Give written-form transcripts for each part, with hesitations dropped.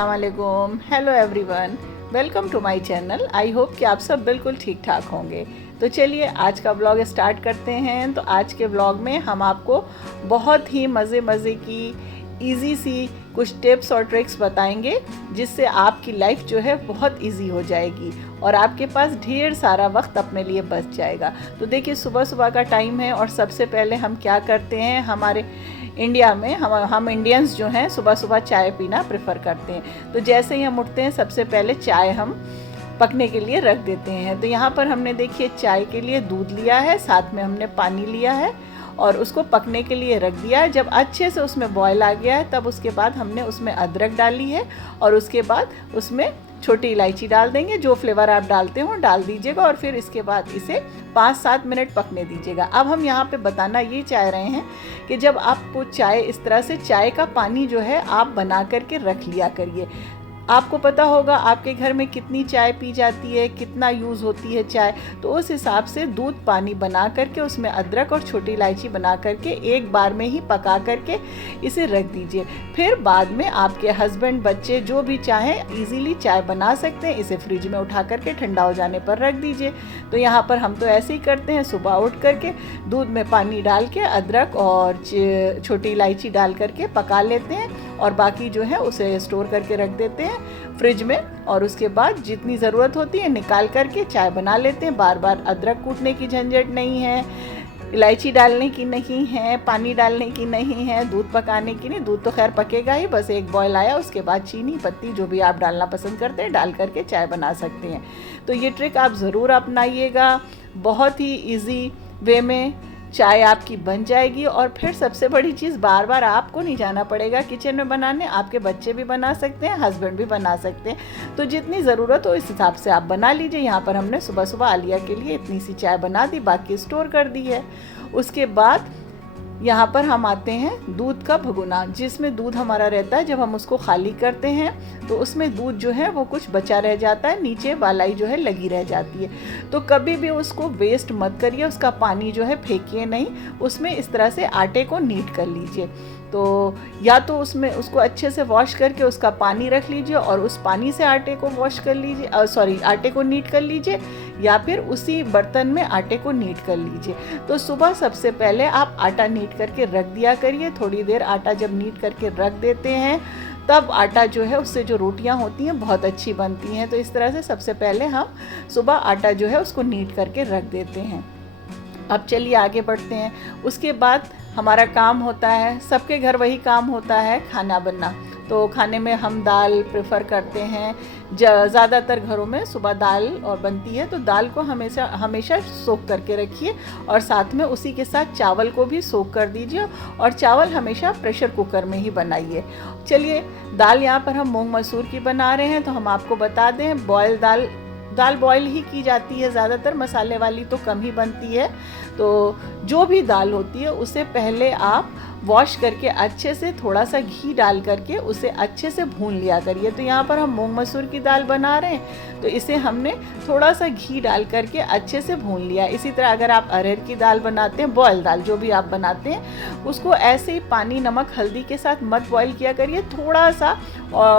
अस्सलाम वालेकुम, hello everyone, welcome to my channel. I hope कि आप सब बिल्कुल ठीक ठाक होंगे। तो चलिए आज का व्लॉग स्टार्ट करते हैं। तो आज के व्लॉग में हम आपको बहुत ही मज़े की इजी सी कुछ टिप्स और ट्रिक्स बताएंगे जिससे आपकी लाइफ जो है बहुत इजी हो जाएगी और आपके पास ढेर सारा वक्त अपने लिए बच जाएगा। तो देखिए सुबह सुबह का टाइम है और सबसे पहले हम क्या करते हैं, हमारे इंडिया में हम इंडियंस जो हैं सुबह सुबह चाय पीना प्रेफर करते हैं। तो जैसे ही हम उठते हैं सबसे पहले चाय हम पकने के लिए रख देते हैं। तो यहाँ पर हमने देखिए चाय के लिए दूध लिया है, साथ में हमने पानी लिया है और उसको पकने के लिए रख दिया है। जब अच्छे से उसमें बॉयल आ गया है तब उसके बाद हमने उसमें अदरक डाली है और उसके बाद उसमें छोटी इलायची डाल देंगे। जो फ्लेवर आप डालते हो डाल दीजिएगा और फिर इसके बाद इसे 5-7 मिनट पकने दीजिएगा। अब हम यहाँ पे बताना ये चाह रहे हैं कि जब आपको चाय इस तरह से चाय का पानी जो है आप बना करके रख लिया करिए। आपको पता होगा आपके घर में कितनी चाय पी जाती है, कितना यूज़ होती है चाय, तो उस हिसाब से दूध पानी बना करके उसमें अदरक और छोटी इलायची बना करके एक बार में ही पका करके इसे रख दीजिए। फिर बाद में आपके हस्बैंड बच्चे जो भी चाहें इजीली चाय बना सकते हैं। इसे फ्रिज में उठा करके ठंडा हो जाने पर रख दीजिए। तो यहाँ पर हम तो ऐसे ही करते हैं, सुबह उठ करके दूध में पानी डाल के अदरक और छोटी इलायची डाल करके पका लेते हैं और बाकी जो है उसे स्टोर करके रख देते हैं फ्रिज में और उसके बाद जितनी ज़रूरत होती है निकाल करके चाय बना लेते हैं। बार बार अदरक कूटने की झंझट नहीं है, इलायची डालने की नहीं है, पानी डालने की नहीं है, दूध पकाने की नहीं। दूध तो खैर पकेगा ही, बस एक बॉयल आया उसके बाद चीनी पत्ती जो भी आप डालना पसंद करते हैं डाल करके चाय बना सकते हैं। तो ये ट्रिक आप ज़रूर अपनाइएगा, बहुत ही ईजी वे में चाय आपकी बन जाएगी। और फिर सबसे बड़ी चीज़, बार बार आपको नहीं जाना पड़ेगा किचन में बनाने, आपके बच्चे भी बना सकते हैं, हस्बैंड भी बना सकते हैं। तो जितनी ज़रूरत हो इस हिसाब से आप बना लीजिए। यहाँ पर हमने सुबह सुबह आलिया के लिए इतनी सी चाय बना दी, बाकी स्टोर कर दी है। उसके बाद यहाँ पर हम आते हैं दूध का भगोना, जिसमें दूध हमारा रहता है। जब हम उसको खाली करते हैं तो उसमें दूध जो है वो कुछ बचा रह जाता है, नीचे वालाई जो है लगी रह जाती है। तो कभी भी उसको वेस्ट मत करिए, उसका पानी जो है फेंकिए नहीं, उसमें इस तरह से आटे को नीट कर लीजिए। तो या तो उसमें उसको अच्छे से वॉश करके उसका पानी रख लीजिए और उस पानी से आटे को वॉश कर लीजिए, आटे को नीट कर लीजिए, या फिर उसी बर्तन में आटे को नीट कर लीजिए। तो सुबह सबसे पहले आप आटा नीट करके रख दिया करिए। थोड़ी देर आटा जब नीट करके रख देते हैं तब आटा जो है उससे जो रोटियां होती हैं बहुत अच्छी बनती हैं। तो इस तरह से सबसे पहले हम सुबह आटा जो है उसको नीट करके रख देते हैं। अब चलिए आगे बढ़ते हैं। उसके बाद हमारा काम होता है, सबके घर वही काम होता है, खाना बनना। तो खाने में हम दाल प्रेफर करते हैं। ज़्यादातर घरों में सुबह दाल और बनती है, तो दाल को हमेशा सोख करके रखिए और साथ में उसी के साथ चावल को भी सोख कर दीजिए और चावल हमेशा प्रेशर कुकर में ही बनाइए। चलिए दाल यहाँ पर हम मूंग मसूर की बना रहे हैं, तो हम आपको बता दें बॉयल दाल बॉयल ही की जाती है ज़्यादातर, मसाले वाली तो कम ही बनती है। तो जो भी दाल होती है उसे पहले आप वॉश करके अच्छे से थोड़ा सा घी डाल करके उसे अच्छे से भून लिया करिए। तो यहाँ पर हम मूंग मसूर की दाल बना रहे हैं तो इसे हमने थोड़ा सा घी डाल करके अच्छे से भून लिया। इसी तरह अगर आप अरहर की दाल बनाते हैं, बॉयल दाल जो भी आप बनाते हैं, उसको ऐसे ही पानी नमक हल्दी के साथ मत बॉयल किया करिए, थोड़ा सा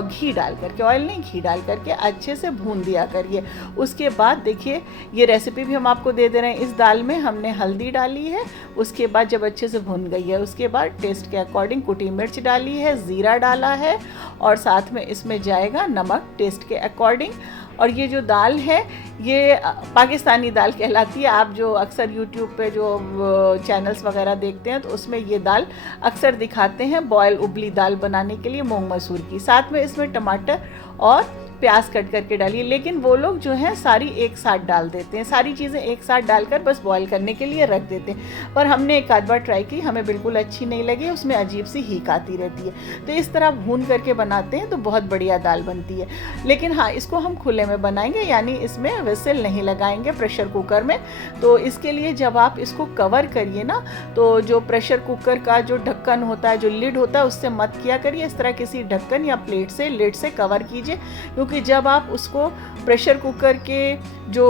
घी डाल करके, ऑयल नहीं घी डाल करके अच्छे से भून दिया करिए। उसके बाद देखिए ये रेसिपी भी हम आपको दे रहे हैं। इस दाल में हमने हल्दी डाली है, उसके बाद जब अच्छे से भुन गई है उसके बाद टेस्ट के अकॉर्डिंग कुटी मिर्च डाली है, ज़ीरा डाला है और साथ में इसमें जाएगा नमक टेस्ट के अकॉर्डिंग। और ये जो दाल है ये पाकिस्तानी दाल कहलाती है। आप जो अक्सर यूट्यूब पे जो चैनल्स वगैरह देखते हैं तो उसमें ये दाल अक्सर दिखाते हैं बॉयल उबली दाल बनाने के लिए मूंग मसूर की। साथ में इसमें टमाटर और प्याज कट करके डालिए, लेकिन वो लोग जो हैं सारी एक साथ डाल देते हैं, सारी चीज़ें एक साथ डालकर बस बॉईल करने के लिए रख देते हैं। पर हमने एक आध बार ट्राई की, हमें बिल्कुल अच्छी नहीं लगी, उसमें अजीब सी हीक आती रहती है। तो इस तरह भून करके बनाते हैं तो बहुत बढ़िया दाल बनती है। लेकिन हाँ, इसको हम खुले में बनाएंगे, यानी इसमें विसिल नहीं लगाएंगे प्रेशर कुकर में। तो इसके लिए जब आप इसको कवर करिए ना, तो जो प्रेशर कुकर का जो ढक्कन होता है, जो लिड होता है, उससे मत किया करिए। इस तरह किसी ढक्कन या प्लेट से लिड से कवर कीजिए, क्योंकि जब आप उसको प्रेशर कुकर के जो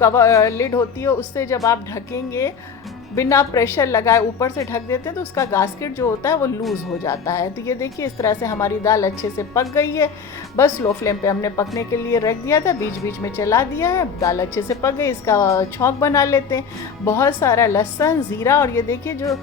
कवर लिड होती है उससे जब आप ढकेंगे बिना प्रेशर लगाए ऊपर से ढक देते हैं तो उसका गास्केट जो होता है वो लूज़ हो जाता है। तो ये देखिए इस तरह से हमारी दाल अच्छे से पक गई है। बस लो फ्लेम पे हमने पकने के लिए रख दिया था, बीच बीच में चला दिया है, दाल अच्छे से पक गई। इसका छौंक बना लेते हैं, बहुत सारा लहसुन, ज़ीरा, और ये देखिए जो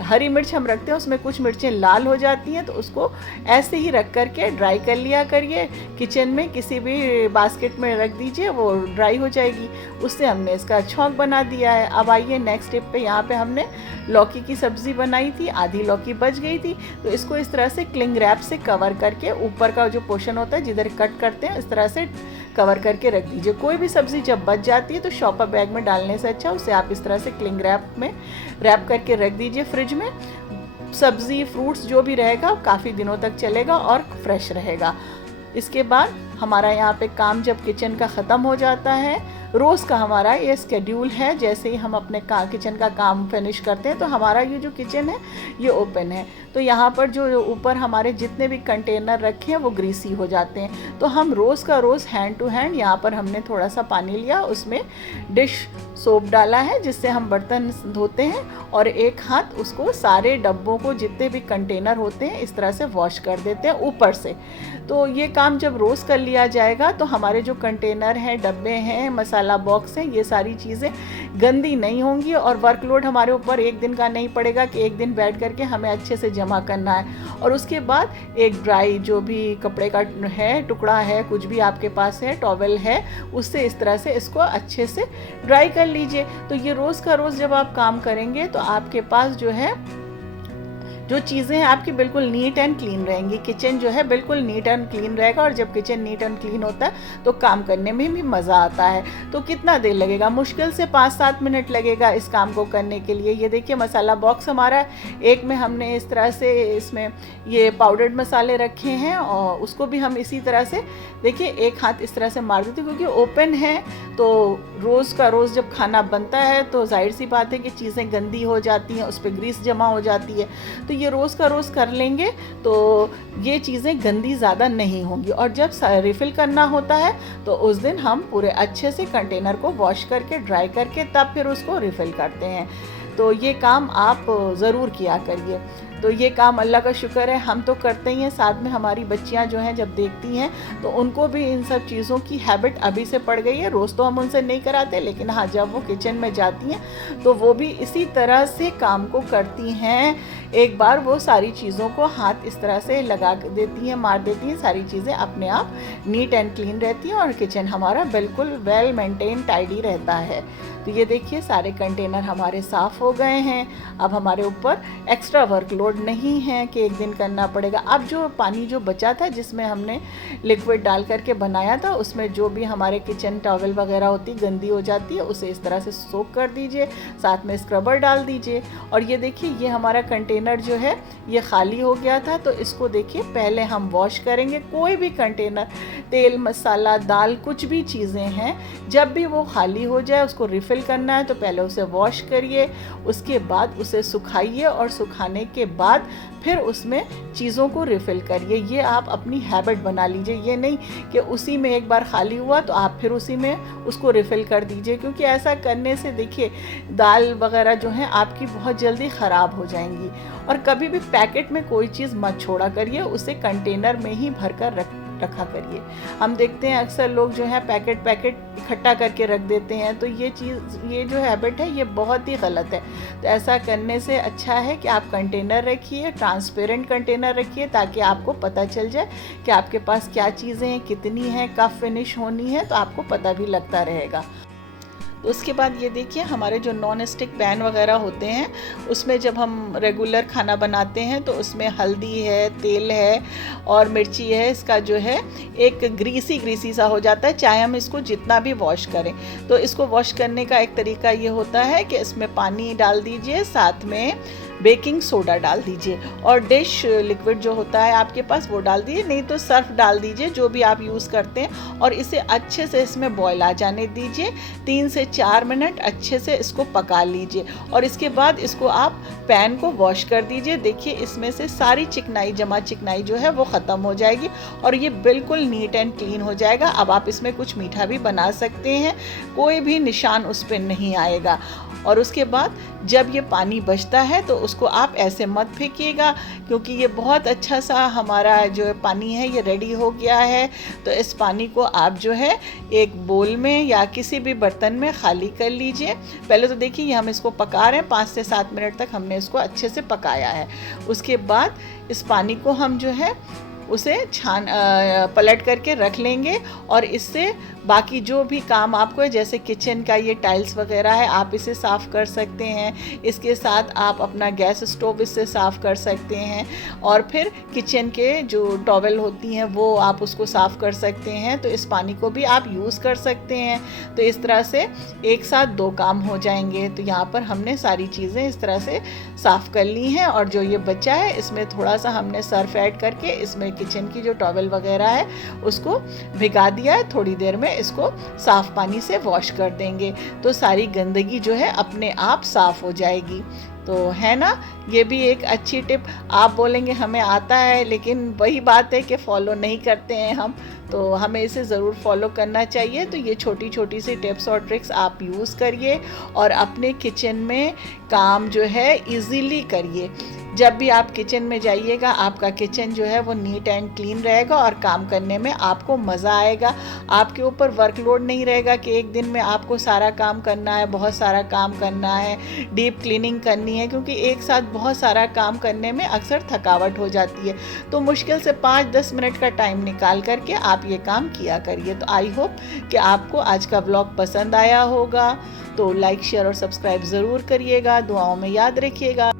हरी मिर्च हम रखते हैं उसमें कुछ मिर्चें लाल हो जाती हैं, तो उसको ऐसे ही रख करके ड्राई कर लिया करिए। किचन में किसी भी बास्केट में रख दीजिए, वो ड्राई हो जाएगी। उससे हमने इसका छौंक बना दिया है। अब आइए नेक्स्ट स्टेप पे। यहाँ पे हमने लौकी की सब्ज़ी बनाई थी, आधी लौकी बच गई थी, तो इसको इस तरह से क्लिंग रैप से कवर करके ऊपर का जो पोर्शन होता है जिधर कट करते हैं इस तरह से कवर करके रख दीजिए। कोई भी सब्ज़ी जब बच जाती है तो शॉपर बैग में डालने से अच्छा उसे आप इस तरह से क्लिंग रैप में रैप करके रख दीजिए फ्रिज में। सब्ज़ी, फ्रूट्स जो भी रहेगा काफ़ी दिनों तक चलेगा और फ्रेश रहेगा। इसके बाद हमारा यहाँ पे काम जब किचन का ख़त्म हो जाता है, रोज़ का हमारा ये स्केड्यूल है। जैसे ही हम अपने किचन का काम फिनिश करते हैं तो हमारा ये जो किचन है ये ओपन है, तो यहाँ पर जो ऊपर हमारे जितने भी कंटेनर रखे हैं वो ग्रीसी हो जाते हैं। तो हम रोज़ का रोज़ हैंड टू हैंड, यहाँ पर हमने थोड़ा सा पानी लिया, उसमें डिश सोप डाला है जिससे हम बर्तन धोते हैं, और एक हाथ उसको सारे डब्बों को जितने भी कंटेनर होते हैं इस तरह से वॉश कर देते हैं ऊपर से। तो ये काम जब रोज़ कर लिया जाएगा तो हमारे जो कंटेनर हैं, डब्बे हैं, मसाला बॉक्स हैं, ये सारी चीज़ें गंदी नहीं होंगी और वर्कलोड हमारे ऊपर एक दिन का नहीं पड़ेगा कि एक दिन बैठ करके हमें अच्छे से जमा करना है। और उसके बाद एक ड्राई जो भी कपड़े का है, टुकड़ा है, कुछ भी आपके पास है, टॉवेल है, उससे इस तरह से इसको अच्छे से ड्राई कर लीजिए। तो ये रोज़ का रोज़ जब आप काम करेंगे तो आपके पास जो है जो चीज़ें हैं आपकी बिल्कुल नीट एंड क्लीन रहेंगी। किचन जो है बिल्कुल नीट एंड क्लीन रहेगा, और जब किचन नीट एंड क्लीन होता है तो काम करने में भी मज़ा आता है। तो कितना देर लगेगा? मुश्किल से 5-7 मिनट लगेगा इस काम को करने के लिए। ये देखिए मसाला बॉक्स हमारा, एक में हमने इस तरह से इसमें ये पाउडर्ड मसाले रखे हैं, और उसको भी हम इसी तरह से देखिए एक हाथ इस तरह से मार देते, क्योंकि ओपन है तो रोज़ का रोज़ जब खाना बनता है तो जाहिर सी बात है कि चीज़ें गंदी हो जाती हैं, उस पर ग्रीस जमा हो जाती है। तो ये रोज़ का रोज़ कर लेंगे तो ये चीज़ें गंदी ज़्यादा नहीं होंगी। और जब रिफ़िल करना होता है तो उस दिन हम पूरे अच्छे से कंटेनर को वॉश करके ड्राई करके तब फिर उसको रिफ़िल करते हैं। तो ये काम आप ज़रूर किया करिए। तो ये काम अल्लाह का शुक्र है हम तो करते ही हैं, साथ में हमारी बच्चियां जो हैं जब देखती हैं तो उनको भी इन सब चीज़ों की हैबिट अभी से पड़ गई है। रोज़ तो हम उनसे नहीं कराते, लेकिन हाँ जब वो किचन में जाती हैं तो वो भी इसी तरह से काम को करती हैं। एक बार वो सारी चीज़ों को हाथ इस तरह से लगा देती हैं, मार देती हैं, सारी चीज़ें अपने आप नीट एंड क्लीन रहती हैं और किचन हमारा बिल्कुल वेल मेंटेन टाइडी रहता है। तो ये देखिए सारे कंटेनर हमारे साफ़ हो गए हैं। अब हमारे ऊपर एक्स्ट्रा वर्कलोड नहीं है कि एक दिन करना पड़ेगा। अब जो पानी जो बचा था जिसमें हमने लिक्विड डाल करके बनाया था, उसमें जो भी हमारे किचन टॉवल वगैरह होती गंदी हो जाती है उसे इस तरह से सोक कर दीजिए, साथ में स्क्रबर डाल दीजिए। और ये देखिए ये हमारा कंटेनर जो है ये खाली हो गया था, तो इसको देखिए पहले हम वॉश करेंगे। कोई भी कंटेनर, तेल, मसाला, दाल, कुछ भी चीज़ें हैं, जब भी वो खाली हो जाए उसको रिफ़िल करना है तो पहले उसे वॉश करिए, उसके बाद उसे सुखाइए और सुखाने के बाद फिर उसमें चीज़ों को रिफ़िल करिए। ये आप अपनी हैबिट बना लीजिए। ये नहीं कि उसी में एक बार खाली हुआ तो आप फिर उसी में उसको रिफ़िल कर दीजिए, क्योंकि ऐसा करने से देखिए दाल वगैरह जो है आपकी बहुत जल्दी ख़राब हो जाएंगी। और कभी भी पैकेट में कोई चीज़ मत छोड़ा करिए, उसे कंटेनर में ही भर कर रखा करिए। हम देखते हैं अक्सर लोग जो है पैकेट इकट्ठा करके रख देते हैं, तो ये जो हैबिट है ये बहुत ही गलत है। तो ऐसा करने से अच्छा है कि आप कंटेनर रखिए, ट्रांसपेरेंट कंटेनर रखिए, ताकि आपको पता चल जाए कि आपके पास क्या चीज़ें हैं, कितनी हैं, कब फिनिश होनी है, तो आपको पता भी लगता रहेगा। तो उसके बाद ये देखिए हमारे जो नॉन स्टिक पैन वगैरह होते हैं उसमें जब हम रेगुलर खाना बनाते हैं तो उसमें हल्दी है, तेल है और मिर्ची है, इसका जो है एक ग्रीसी सा हो जाता है, चाहे हम इसको जितना भी वॉश करें। तो इसको वॉश करने का एक तरीका ये होता है कि इसमें पानी डाल दीजिए, साथ में बेकिंग सोडा डाल दीजिए और डिश लिक्विड जो होता है आपके पास वो डाल दीजिए, नहीं तो सर्फ डाल दीजिए जो भी आप यूज़ करते हैं, और इसे अच्छे से इसमें बॉयल आ जाने दीजिए। 3 से 4 मिनट अच्छे से इसको पका लीजिए और इसके बाद इसको आप पैन को वॉश कर दीजिए। देखिए इसमें से सारी चिकनाई जो है वो ख़त्म हो जाएगी और ये बिल्कुल नीट एंड क्लीन हो जाएगा। अब आप इसमें कुछ मीठा भी बना सकते हैं, कोई भी निशान उस पर नहीं आएगा। और उसके बाद जब ये पानी बचता है तो उसको आप ऐसे मत फेंकिएगा, क्योंकि ये बहुत अच्छा सा हमारा जो पानी है ये रेडी हो गया है। तो इस पानी को आप जो है एक बोल में या किसी भी बर्तन में खाली कर लीजिए। पहले तो देखिए हम इसको पका रहे हैं, 5 से 7 मिनट तक हमने इसको अच्छे से पकाया है। उसके बाद इस पानी को हम जो है उसे पलट करके रख लेंगे, और इससे बाकी जो भी काम आपको है, जैसे किचन का ये टाइल्स वगैरह है, आप इसे साफ़ कर सकते हैं। इसके साथ आप अपना गैस स्टोव इससे साफ़ कर सकते हैं, और फिर किचन के जो टॉवेल होती हैं वो आप उसको साफ़ कर सकते हैं। तो इस पानी को भी आप यूज़ कर सकते हैं। तो इस तरह से एक साथ 2 काम हो जाएंगे। तो यहाँ पर हमने सारी चीज़ें इस तरह से साफ़ कर ली हैं, और जो ये बचा है इसमें थोड़ा सा हमने सर्फ ऐड करके इसमें किचन की जो टॉवेल वगैरह है उसको भिगा दिया है। थोड़ी देर में इसको साफ पानी से वॉश कर देंगे, तो सारी गंदगी जो है अपने आप साफ हो जाएगी। तो है ना, ये भी एक अच्छी टिप। आप बोलेंगे हमें आता है, लेकिन वही बात है कि फॉलो नहीं करते हैं हम, तो हमें इसे ज़रूर फॉलो करना चाहिए। तो ये छोटी छोटी सी टिप्स और ट्रिक्स आप यूज़ करिए और अपने किचन में काम जो है इजीली करिए। जब भी आप किचन में जाइएगा आपका किचन जो है वो नीट एंड क्लीन रहेगा, और काम करने में आपको मज़ा आएगा। आपके ऊपर वर्कलोड नहीं रहेगा कि एक दिन में आपको सारा काम करना है, बहुत सारा काम करना है, डीप क्लीनिंग करनी है, क्योंकि एक साथ बहुत सारा काम करने में अक्सर थकावट हो जाती है। तो मुश्किल से 5-10 मिनट का टाइम निकाल करके आप ये काम किया करिए। तो आई होप कि आपको आज का व्लॉग पसंद आया होगा। तो लाइक, शेयर और सब्सक्राइब ज़रूर करिएगा। दुआओं में याद रखिएगा।